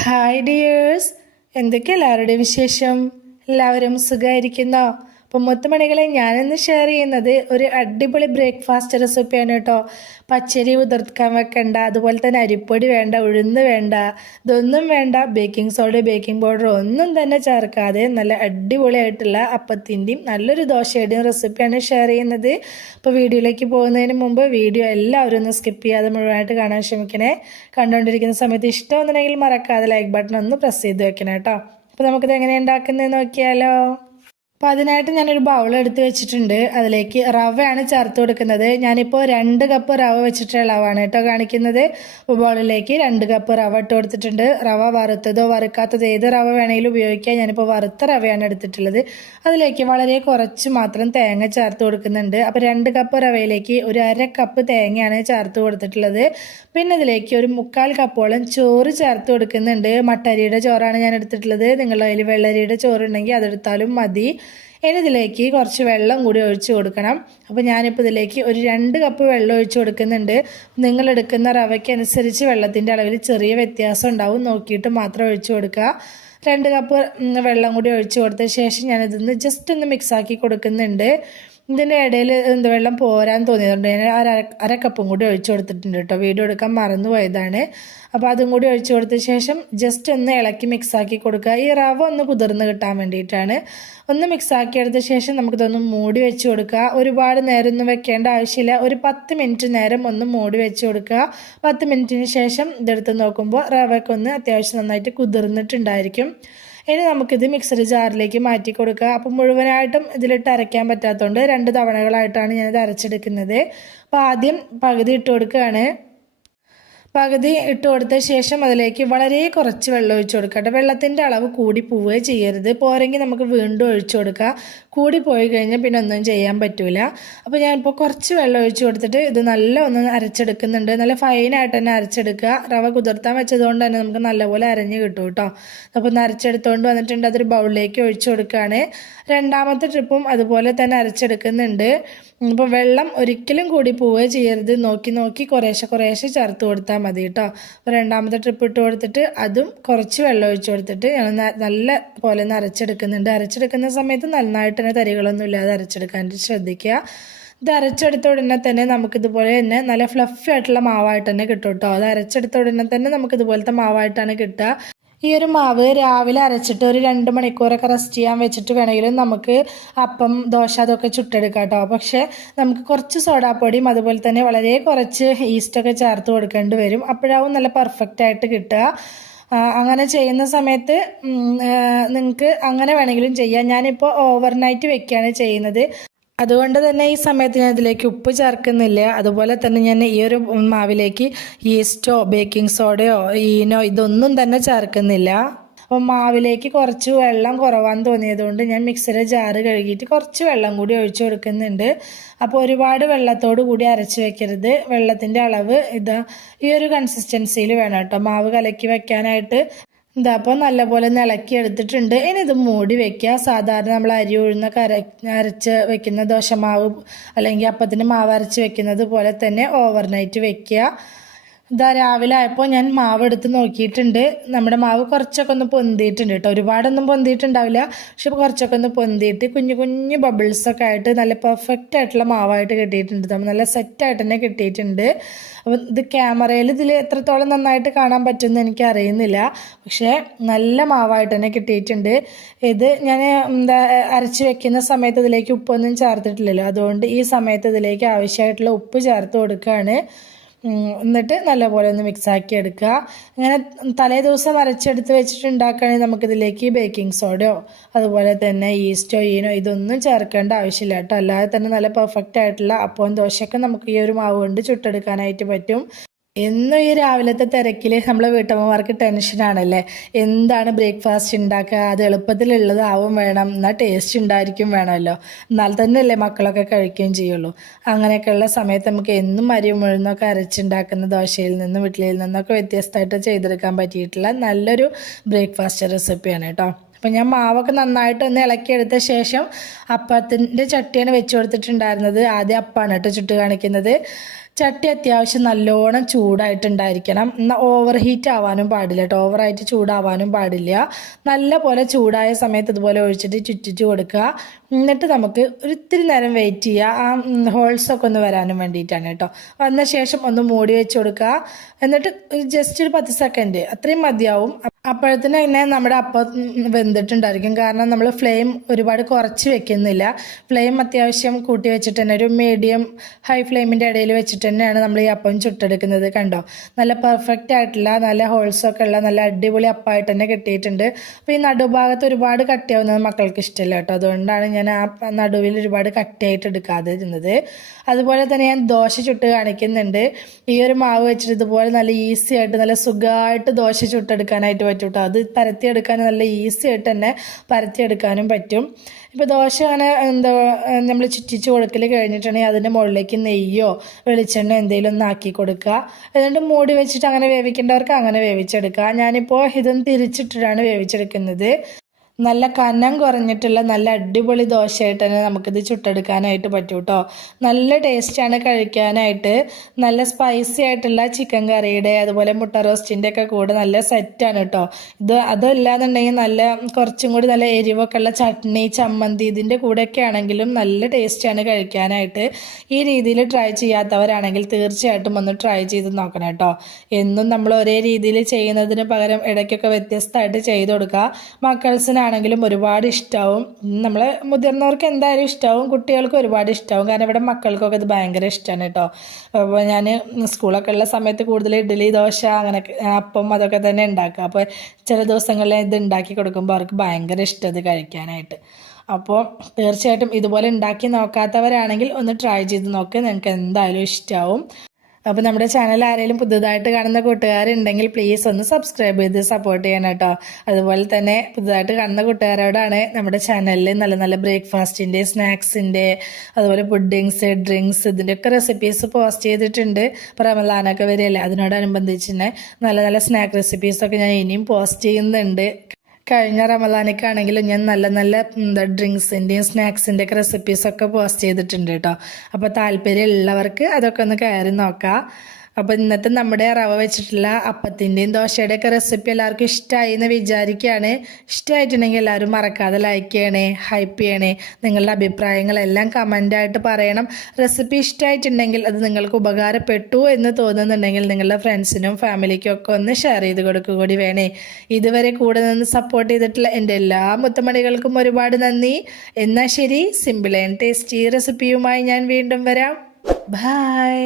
Hi dears, എന്തൊക്കെ എല്ലാവരുടെയും വിശേഷം? എല്ലാവരും സുഖമായിരിക്കുന്നോ? അപ്പം മുത്തുമണികളെ, ഞാനിന്ന് ഷെയർ ചെയ്യുന്നത് ഒരു അടിപൊളി ബ്രേക്ക്ഫാസ്റ്റ് റെസിപ്പിയാണ് കേട്ടോ. പച്ചരി ഉതിർക്കാൻ വെക്കണ്ട, അതുപോലെ തന്നെ അരിപ്പൊടി വേണ്ട, ഉഴുന്ന് വേണ്ട, ഇതൊന്നും വേണ്ട. ബേക്കിംഗ് സോഡ, ബേക്കിംഗ് പൗഡർ ഒന്നും തന്നെ ചേർക്കാതെ നല്ല അടിപൊളിയായിട്ടുള്ള അപ്പത്തിൻ്റെയും നല്ലൊരു ദോശയുടെയും റെസിപ്പിയാണ് ഷെയർ ചെയ്യുന്നത്. അപ്പോൾ വീഡിയോയിലേക്ക് പോകുന്നതിന് മുമ്പ് വീഡിയോ എല്ലാവരും ഒന്ന് സ്കിപ്പ് ചെയ്യാതെ മുഴുവനായിട്ട് കാണാൻ ശ്രമിക്കണേ. കണ്ടുകൊണ്ടിരിക്കുന്ന സമയത്ത് ഇഷ്ടമൊന്നുണ്ടെങ്കിൽ മറക്കാതെ ലൈക്ക് ബട്ടൺ ഒന്ന് പ്രസ് ചെയ്ത് വെക്കണം കേട്ടോ. അപ്പോൾ നമുക്കിത് എങ്ങനെ ഉണ്ടാക്കുന്നത് നോക്കിയാലോ. അപ്പോൾ അതിനായിട്ട് ഞാനൊരു ബൗൾ എടുത്ത് വെച്ചിട്ടുണ്ട്. അതിലേക്ക് റവയാണ് ചേർത്ത് കൊടുക്കുന്നത്. ഞാനിപ്പോൾ 2 കപ്പ് റവ വെച്ചിട്ടുള്ള അളവാണ് കേട്ടോ കാണിക്കുന്നത്. അപ്പോൾ ബൗളിലേക്ക് 2 കപ്പ് റവ ഇട്ട് കൊടുത്തിട്ടുണ്ട്. റവ വറുത്തതോ വറുക്കാത്തതോ ഏത് റവ വേണമെങ്കിലും ഉപയോഗിക്കാം. ഞാനിപ്പോൾ വറുത്ത റവയാണ് എടുത്തിട്ടുള്ളത്. അതിലേക്ക് വളരെ കുറച്ച് മാത്രം തേങ്ങ ചേർത്ത് കൊടുക്കുന്നുണ്ട്. അപ്പോൾ 2 കപ്പ് റവയിലേക്ക് ഒരു 1/2 കപ്പ് തേങ്ങയാണ് ചേർത്ത് കൊടുത്തിട്ടുള്ളത്. പിന്നെ ഇതിലേക്ക് ഒരു 3/4 കപ്പോളം ചോറ് ചേർത്ത് കൊടുക്കുന്നുണ്ട്. മട്ടരിയുടെ ചോറാണ് ഞാൻ എടുത്തിട്ടുള്ളത്. നിങ്ങളുടെ കയ്യിൽ വെള്ളരിയുടെ ചോറുണ്ടെങ്കിൽ അതെടുത്താലും മതി. ഇനി ഇതിലേക്ക് കുറച്ച് വെള്ളം കൂടി ഒഴിച്ച് കൊടുക്കണം. അപ്പോൾ ഞാനിപ്പോൾ ഇതിലേക്ക് ഒരു 2 കപ്പ് വെള്ളം ഒഴിച്ച് കൊടുക്കുന്നുണ്ട്. നിങ്ങളെടുക്കുന്ന റവയ്ക്ക് അനുസരിച്ച് വെള്ളത്തിൻ്റെ അളവിൽ ചെറിയ വ്യത്യാസം ഉണ്ടാവും, നോക്കിയിട്ട് മാത്രം ഒഴിച്ച് കൊടുക്കുക. 2 കപ്പ് വെള്ളം കൂടി ഒഴിച്ച് കൊടുത്ത ശേഷം ഞാനിതൊന്ന് ജസ്റ്റ് ഒന്ന് മിക്സാക്കി കൊടുക്കുന്നുണ്ട്. ഇതിൻ്റെ ഇടയിൽ വെള്ളം പോരാൻ തോന്നിയതുകൊണ്ട് ഞാൻ അര കപ്പും കൂടി ഒഴിച്ചു കൊടുത്തിട്ടുണ്ട് കേട്ടോ. വീഡിയോ എടുക്കാൻ മറന്നു പോയതാണ്. അപ്പോൾ അതും കൂടി ഒഴിച്ചു കൊടുത്ത ശേഷം ജസ്റ്റ് ഒന്ന് ഇളക്കി മിക്സാക്കി കൊടുക്കുക. ഈ റവ ഒന്ന് കുതിർന്ന് കിട്ടാൻ വേണ്ടിയിട്ടാണ്. ഒന്ന് മിക്സാക്കി എടുത്ത ശേഷം നമുക്കിതൊന്ന് മൂടി വെച്ച് കൊടുക്കുക. ഒരുപാട് നേരം ഒന്നും വെക്കേണ്ട ആവശ്യമില്ല. ഒരു 10 മിനിറ്റ് നേരം ഒന്ന് മൂടി വെച്ച് കൊടുക്കുക. 10 മിനിറ്റിന് ശേഷം ഇതെടുത്ത് നോക്കുമ്പോൾ റവയ്ക്കൊന്ന് അത്യാവശ്യം നന്നായിട്ട് കുതിർന്നിട്ടുണ്ടായിരിക്കും. ഇനി നമുക്കിത് മിക്സർ ജാറിലേക്ക് മാറ്റി കൊടുക്കുക. അപ്പം മുഴുവനായിട്ടും ഇതിലിട്ട് അരയ്ക്കാൻ പറ്റാത്തതുകൊണ്ട് 2 തവണകളായിട്ടാണ് ഞാനിത് അരച്ചെടുക്കുന്നത്. അപ്പോൾ ആദ്യം പകുതി ഇട്ട് കൊടുക്കുകയാണ്. പകുതി ഇട്ട് കൊടുത്ത ശേഷം അതിലേക്ക് വളരെ കുറച്ച് വെള്ളം ഒഴിച്ചു കൊടുക്കട്ടെ. വെള്ളത്തിൻ്റെ അളവ് കൂടി പോവുകയോ ചെയ്യരുത്. പോരെങ്കിൽ നമുക്ക് വീണ്ടും ഒഴിച്ചു കൊടുക്കുക. കൂടി പോയി കഴിഞ്ഞാൽ പിന്നെ ഒന്നും ചെയ്യാൻ പറ്റില്ല. അപ്പോൾ ഞാനിപ്പോൾ കുറച്ച് വെള്ളം ഒഴിച്ചു കൊടുത്തിട്ട് ഇത് നല്ല ഒന്ന് അരച്ചെടുക്കുന്നുണ്ട്. നല്ല ഫൈനായിട്ട് തന്നെ അരച്ചെടുക്കുക. റവ കുതിർത്താൻ വെച്ചതുകൊണ്ട് തന്നെ നമുക്ക് നല്ലപോലെ അരഞ്ഞ് കിട്ടും കേട്ടോ. അപ്പോൾ ഒന്ന് അരച്ചെടുത്തുകൊണ്ട് വന്നിട്ടുണ്ട്. അതൊരു ബൗളിലേക്ക് ഒഴിച്ചു കൊടുക്കുകയാണ്. രണ്ടാമത്തെ ട്രിപ്പും അതുപോലെ തന്നെ അരച്ചെടുക്കുന്നുണ്ട്. ഇപ്പോൾ വെള്ളം ഒരിക്കലും കൂടി പോവുകയോ ചെയ്യരുത്. നോക്കി കുറേശ്ശെ ചേർത്ത് കൊടുത്താൽ മതി കേട്ടോ. അപ്പോൾ രണ്ടാമത്തെ ട്രിപ്പ് ഇട്ട് കൊടുത്തിട്ട് അതും കുറച്ച് വെള്ളം ഒഴിച്ച് കൊടുത്തിട്ട് ഞാൻ നല്ല പോലെ ഒന്ന് അരച്ചെടുക്കുന്നുണ്ട്. അരച്ചെടുക്കുന്ന സമയത്ത് നന്നായിട്ട് തന്നെ തരികളൊന്നും ഇല്ലാതെ അരച്ചെടുക്കാനായിട്ട് ശ്രദ്ധിക്കുക. ഇത് അരച്ചെടുത്ത ഉടനെ തന്നെ നമുക്കിതുപോലെ തന്നെ നല്ല ഫ്ലഫി ആയിട്ടുള്ള മാവായിട്ട് തന്നെ കിട്ടും കേട്ടോ. അത് അരച്ചെടുത്ത ഉടനെ തന്നെ നമുക്കിതുപോലത്തെ മാവായിട്ടാണ് കിട്ടുക. ഈ ഒരു മാവ് രാവിലെ അരച്ചിട്ട് ഒരു 2 മണിക്കൂറൊക്കെ റെസ്റ്റ് ചെയ്യാൻ വെച്ചിട്ട് വേണമെങ്കിലും നമുക്ക് അപ്പം, ദോശ അതൊക്കെ ചുട്ടെടുക്കാം കേട്ടോ. പക്ഷേ നമുക്ക് കുറച്ച് സോഡാപ്പൊടിയും അതുപോലെ തന്നെ വളരെ കുറച്ച് ഈസ്റ്റൊക്കെ ചേർത്ത് കൊടുക്കേണ്ടി വരും. അപ്പോഴാവും നല്ല പെർഫെക്റ്റ് ആയിട്ട് കിട്ടുക. അങ്ങനെ ചെയ്യുന്ന സമയത്ത് നിങ്ങൾക്ക് അങ്ങനെ വേണമെങ്കിലും ചെയ്യാം. ഞാനിപ്പോൾ ഓവർനൈറ്റ് വെക്കുകയാണ് ചെയ്യുന്നത്. അതുകൊണ്ട് തന്നെ ഈ സമയത്ത് ഞാൻ ഇതിലേക്ക് ഉപ്പ് ചേർക്കുന്നില്ല. അതുപോലെ തന്നെ ഞാൻ ഈ ഒരു മാവിലേക്ക് ഈസ്റ്റോ ബേക്കിംഗ് സോഡയോ ഈനോ ഇതൊന്നും തന്നെ ചേർക്കുന്നില്ല. അപ്പോൾ മാവിലേക്ക് കുറച്ച് വെള്ളം കുറവാന്ന് തോന്നിയതുകൊണ്ട് ഞാൻ മിക്സിയുടെ ജാറ് കഴുകിയിട്ട് കുറച്ച് വെള്ളം കൂടി ഒഴിച്ചു കൊടുക്കുന്നുണ്ട്. അപ്പോൾ ഒരുപാട് വെള്ളത്തോട് കൂടി അരച്ച് വെക്കരുത്. വെള്ളത്തിൻ്റെ അളവ് ഈ ഒരു കൺസിസ്റ്റൻസിയിൽ വേണം കേട്ടോ മാവ് കലക്കി വെക്കാനായിട്ട്. അപ്പോൾ നല്ലപോലെ ഇളക്കി എടുത്തിട്ടുണ്ട്. ഇനി ഇത് മൂടി വെക്കുക. സാധാരണ നമ്മൾ അരി ഉഴുന്നൊക്കെ അരച്ച് വെക്കുന്ന ദോശമാവ് അല്ലെങ്കിൽ അപ്പത്തിന് മാവ് അരച്ച് വെക്കുന്നത് പോലെ തന്നെ ഓവർനൈറ്റ് വെക്കുക. രാവിലെ ആയപ്പോൾ ഞാൻ മാവ് എടുത്ത് നോക്കിയിട്ടുണ്ട്. നമ്മുടെ മാവ് കുറച്ചൊക്കെ ഒന്ന് പൊന്തിയിട്ടുണ്ട് കേട്ടോ. ഒരുപാടൊന്നും പൊന്തിയിട്ടുണ്ടാവില്ല, പക്ഷെ കുറച്ചൊക്കെ ഒന്ന് പൊന്തിയിട്ട് കുഞ്ഞു ബബിൾസൊക്കെ ആയിട്ട് നല്ല പെർഫെക്റ്റ് ആയിട്ടുള്ള മാവായിട്ട് കിട്ടിയിട്ടുണ്ട്. നമ്മൾ നല്ല സെറ്റായിട്ട് തന്നെ കിട്ടിയിട്ടുണ്ട്. അപ്പോൾ ഇത് ക്യാമറയിൽ ഇതിൽ എത്രത്തോളം നന്നായിട്ട് കാണാൻ പറ്റുമെന്ന് എനിക്ക് അറിയുന്നില്ല, പക്ഷേ നല്ല മാവായിട്ട് തന്നെ കിട്ടിയിട്ടുണ്ട്. ഇത് ഞാൻ അരച്ച് വെക്കുന്ന സമയത്ത് ഇതിലേക്ക് ഉപ്പൊന്നും ചേർത്തിട്ടില്ലല്ലോ, അതുകൊണ്ട് ഈ സമയത്ത് ഇതിലേക്ക് ആവശ്യമായിട്ടുള്ള ഉപ്പ് ചേർത്ത് കൊടുക്കുകയാണ്. എന്നിട്ട് നല്ലപോലെ ഒന്ന് മിക്സാക്കി എടുക്കുക. ഇങ്ങനെ തലേ ദിവസം അരച്ചെടുത്ത് വെച്ചിട്ട് ഉണ്ടാക്കുകയാണെങ്കിൽ നമുക്കിതിലേക്ക് ബേക്കിംഗ് സോഡയോ അതുപോലെ തന്നെ ഈസ്റ്റോ ഈനോ ഇതൊന്നും ചേർക്കേണ്ട ആവശ്യമില്ല കേട്ടോ. അല്ലാതെ തന്നെ നല്ല പെർഫെക്റ്റ് ആയിട്ടുള്ള അപ്പവും ദോശയൊക്കെ നമുക്ക് ഈ ഒരു മാവ് കൊണ്ട് ചുട്ടെടുക്കാനായിട്ട് പറ്റും. എന്നും ഈ രാവിലത്തെ തിരക്കിൽ നമ്മളെ വീട്ടമ്മമാർക്ക് ടെൻഷനാണല്ലേ. എന്താണ് ബ്രേക്ക്ഫാസ്റ്റ് ഉണ്ടാക്കുക, അത് എളുപ്പത്തിലുള്ളതാവും വേണം, എന്നാൽ ടേസ്റ്റ് ഉണ്ടായിരിക്കും വേണമല്ലോ, എന്നാൽ തന്നെയല്ലേ മക്കളൊക്കെ കഴിക്കുകയും ചെയ്യുള്ളൂ. അങ്ങനെയൊക്കെയുള്ള സമയത്ത് നമുക്ക് എന്നും അരിയും ഉഴുന്നൊക്കെ അരച്ചുണ്ടാക്കുന്ന ദോശയിൽ നിന്നും ഇഡ്ഡലിയിൽ നിന്നൊക്കെ വ്യത്യസ്തമായിട്ട് ചെയ്തെടുക്കാൻ പറ്റിയിട്ടുള്ള നല്ലൊരു ബ്രേക്ക്ഫാസ്റ്റ് റെസിപ്പിയാണ് കേട്ടോ. അപ്പോൾ ഞാൻ മാവൊക്കെ നന്നായിട്ട് ഒന്ന് ഇളക്കിയെടുത്ത ശേഷം അപ്പത്തിൻ്റെ ചട്ടിയാണ് വെച്ച് കൊടുത്തിട്ടുണ്ടായിരുന്നത്. ആദ്യം അപ്പമാണ് കേട്ടോ ചുട്ട് കാണിക്കുന്നത്. ചട്ടി അത്യാവശ്യം നല്ലോണം ചൂടായിട്ടുണ്ടായിരിക്കണം. എന്നാൽ ഓവർ ഹീറ്റ് ആവാനും പാടില്ല കേട്ടോ, ഓവറായിട്ട് ചൂടാവാനും പാടില്ല. നല്ല പോലെ ചൂടായ സമയത്ത് ഇതുപോലെ ഒഴിച്ചിട്ട് ചുറ്റിച്ച് കൊടുക്കുക. എന്നിട്ട് നമുക്ക് ഒരിത്തിരി നേരം വെയിറ്റ് ചെയ്യുക, ആ ഹോൾസൊക്കെ ഒന്ന് വരാനും വേണ്ടിയിട്ടാണ് കേട്ടോ. വന്ന ശേഷം ഒന്ന് മൂടി വെച്ച് കൊടുക്കുക. എന്നിട്ട് ജസ്റ്റ് ഒരു 10 സെക്കൻഡ് അത്രയും മതിയാവും. അപ്പോഴത്തേന് തന്നെ നമ്മുടെ അപ്പം വെന്തിട്ടുണ്ടായിരിക്കും. കാരണം നമ്മൾ ഫ്ലെയിം ഒരുപാട് കുറച്ച് വെക്കുന്നില്ല, ഫ്ലെയിം അത്യാവശ്യം കൂട്ടി വെച്ചിട്ട് തന്നെ ഒരു മീഡിയം ഹൈ ഫ്ലെയിമിൻ്റെ ഇടയിൽ വെച്ചിട്ട് തന്നെയാണ് നമ്മൾ ഈ അപ്പം ചുട്ടെടുക്കുന്നത്. കണ്ടോ, നല്ല പെർഫെക്റ്റ് ആയിട്ടുള്ള നല്ല ഹോൾസൊക്കെ ഉള്ള നല്ല അടിപൊളി അപ്പമായിട്ട് തന്നെ കിട്ടിയിട്ടുണ്ട്. അപ്പോൾ ഈ നടുഭാഗത്ത് ഒരുപാട് കട്ടിയാവുന്നത് മക്കൾക്ക് ഇഷ്ടമില്ല കേട്ടോ, അതുകൊണ്ടാണ് ഞാൻ ആ നടുവിൽ ഒരുപാട് കട്ടിയായിട്ട് എടുക്കാതെ ഇരുന്നത്. അതുപോലെ തന്നെ ഞാൻ ദോശ ചുട്ട് കാണിക്കുന്നുണ്ട്. ഈ ഒരു മാവ് വെച്ചിട്ട് ഇതുപോലെ നല്ല ഈസി ആയിട്ട് നല്ല സുഖമായിട്ട് ദോശ ചുട്ടെടുക്കാനായിട്ട് പറ്റും കേട്ടോ. അത് പരത്തിയെടുക്കാൻ നല്ല ഈസി ആയിട്ട് തന്നെ പരത്തിയെടുക്കാനും പറ്റും. ഇപ്പോൾ ദോശ അങ്ങനെ നമ്മൾ ചുറ്റിച്ച് കൊടുക്കൽ കഴിഞ്ഞിട്ടുണ്ടെങ്കിൽ അതിൻ്റെ മുകളിലേക്ക് നെയ്യോ വെളിച്ചെണ്ണ എന്തെങ്കിലും ഒന്ന് ആക്കി കൊടുക്കുക. എന്നിട്ട് മൂടി വെച്ചിട്ട് അങ്ങനെ വേവിക്കേണ്ടവർക്ക് അങ്ങനെ വേവിച്ചെടുക്കുക. ഞാനിപ്പോൾ ഇതൊന്ന് തിരിച്ചിട്ടിട്ടാണ് വേവിച്ചെടുക്കുന്നത്. നല്ല കനം കുറഞ്ഞിട്ടുള്ള നല്ല അടിപൊളി ദോശയായിട്ട് തന്നെ നമുക്കിത് ചുട്ടെടുക്കാനായിട്ട് പറ്റും കേട്ടോ. നല്ല ടേസ്റ്റാണ് കഴിക്കാനായിട്ട്. നല്ല സ്പൈസി ആയിട്ടുള്ള ചിക്കൻ കറിയുടെ അതുപോലെ മുട്ട റോസ്റ്റിൻ്റെ ഒക്കെ കൂടെ നല്ല സെറ്റാണ് കേട്ടോ. അതല്ലാന്നുണ്ടെങ്കിൽ നല്ല കുറച്ചും കൂടി നല്ല എരിവൊക്കെ ഉള്ള ചട്നി, ചമ്മന്തി ഇതിൻ്റെ കൂടെയൊക്കെ ആണെങ്കിലും നല്ല ടേസ്റ്റാണ് കഴിക്കാനായിട്ട്. ഈ രീതിയിൽ ട്രൈ ചെയ്യാത്തവരാണെങ്കിൽ തീർച്ചയായിട്ടും ഒന്ന് ട്രൈ ചെയ്ത് നോക്കണം കേട്ടോ. എന്നും നമ്മൾ ഒരേ രീതിയിൽ ചെയ്യുന്നതിന് പകരം ഇടയ്ക്കൊക്കെ വ്യത്യസ്തമായിട്ട് ചെയ്ത് കൊടുക്കുക. മക്കൾസിനാണെങ്കിലും ഒരുപാട് ഇഷ്ടമാവും. നമ്മൾ മുതിർന്നവർക്ക് എന്തായാലും ഇഷ്ടമാവും, കുട്ടികൾക്ക് ഒരുപാട് ഇഷ്ടമാവും. കാരണം ഇവിടെ മക്കൾക്കൊക്കെ ഇത് ഭയങ്കര ഇഷ്ടമാണ് കേട്ടോ. അപ്പോൾ ഞാൻ സ്കൂളൊക്കെ ഉള്ള സമയത്ത് കൂടുതൽ ഇഡ്ഡലി, ദോശ, അങ്ങനെ അപ്പം അതൊക്കെ തന്നെ ഉണ്ടാക്കുക. അപ്പോൾ ചില ദിവസങ്ങളിൽ ഇത് ഉണ്ടാക്കി കൊടുക്കുമ്പോൾ അവർക്ക് ഭയങ്കര ഇഷ്ടം ഇത് കഴിക്കാനായിട്ട്. അപ്പോൾ തീർച്ചയായിട്ടും ഇതുപോലെ ഉണ്ടാക്കി നോക്കാത്തവരാണെങ്കിൽ ഒന്ന് ട്രൈ ചെയ്ത് നോക്ക്, നിങ്ങൾക്ക് എന്തായാലും ഇഷ്ടമാവും. അപ്പോൾ നമ്മുടെ ചാനൽ ആരെങ്കിലും പുതുതായിട്ട് കാണുന്ന കൂട്ടുകാരുണ്ടെങ്കിൽ പ്ലീസ് ഒന്ന് സബ്സ്ക്രൈബ് ചെയ്ത് സപ്പോർട്ട് ചെയ്യണം കേട്ടോ. അതുപോലെ തന്നെ പുതുതായിട്ട് കാണുന്ന കൂട്ടുകാരോടാണ് നമ്മുടെ ചാനലിൽ നല്ല നല്ല ബ്രേക്ക്ഫാസ്റ്റിൻ്റെ, സ്നാക്സിൻ്റെ, അതുപോലെ പുഡിങ്സ്, ഡ്രിങ്ക്സ് ഇതിൻ്റെയൊക്കെ റെസിപ്പീസ് പോസ്റ്റ് ചെയ്തിട്ടുണ്ട്. ഇപ്പോൾ റമദാനൊക്കെ വരികയല്ലേ, അതിനോടനുബന്ധിച്ച് തന്നെ നല്ല നല്ല സ്നാക്ക് റെസിപ്പീസൊക്കെ ഞാൻ ഇനിയും പോസ്റ്റ് ചെയ്യുന്നുണ്ട്. കഴിഞ്ഞ റമദാനിക്കാണെങ്കിലും ഞാൻ നല്ല നല്ല ഡ്രിങ്ക്സിൻ്റെയും സ്നാക്സിൻ്റെ ഒക്കെ റെസിപ്പീസൊക്കെ പോസ്റ്റ് ചെയ്തിട്ടുണ്ട് കേട്ടോ. അപ്പോൾ താല്പര്യമുള്ളവർക്ക് അതൊക്കെ ഒന്ന് കയറി നോക്കാം. അപ്പോൾ ഇന്നത്തെ നമ്മുടെ റവ വെച്ചിട്ടുള്ള അപ്പത്തിൻ്റെയും ദോശയുടെയൊക്കെ റെസിപ്പി എല്ലാവർക്കും ഇഷ്ടമായി എന്ന് വിചാരിക്കുകയാണ്. ഇഷ്ടമായിട്ടുണ്ടെങ്കിൽ എല്ലാവരും മറക്കാതെ ലൈക്ക് ചെയ്യണേ, ഹൈപ്പ് ചെയ്യണേ. നിങ്ങളുടെ അഭിപ്രായങ്ങളെല്ലാം കമൻ്റായിട്ട് പറയണം. റെസിപ്പി ഇഷ്ടമായിട്ടുണ്ടെങ്കിൽ അത് നിങ്ങൾക്ക് ഉപകാരപ്പെട്ടു എന്ന് തോന്നുന്നുണ്ടെങ്കിൽ നിങ്ങളുടെ ഫ്രണ്ട്സിനും ഫാമിലിക്കും ഒക്കെ ഒന്ന് ഷെയർ ചെയ്ത് കൊടുക്കുക കൂടി വേണേ. ഇതുവരെ കൂടെ നിന്ന് സപ്പോർട്ട് ചെയ്തിട്ടുള്ള എൻ്റെ എല്ലാ മുത്തമണികൾക്കും ഒരുപാട് നന്ദി. എന്നാൽ ശരി, സിമ്പിൾ ആൻഡ് ടേസ്റ്റി റെസിപ്പിയുമായി ഞാൻ വീണ്ടും വരാം. ബൈ.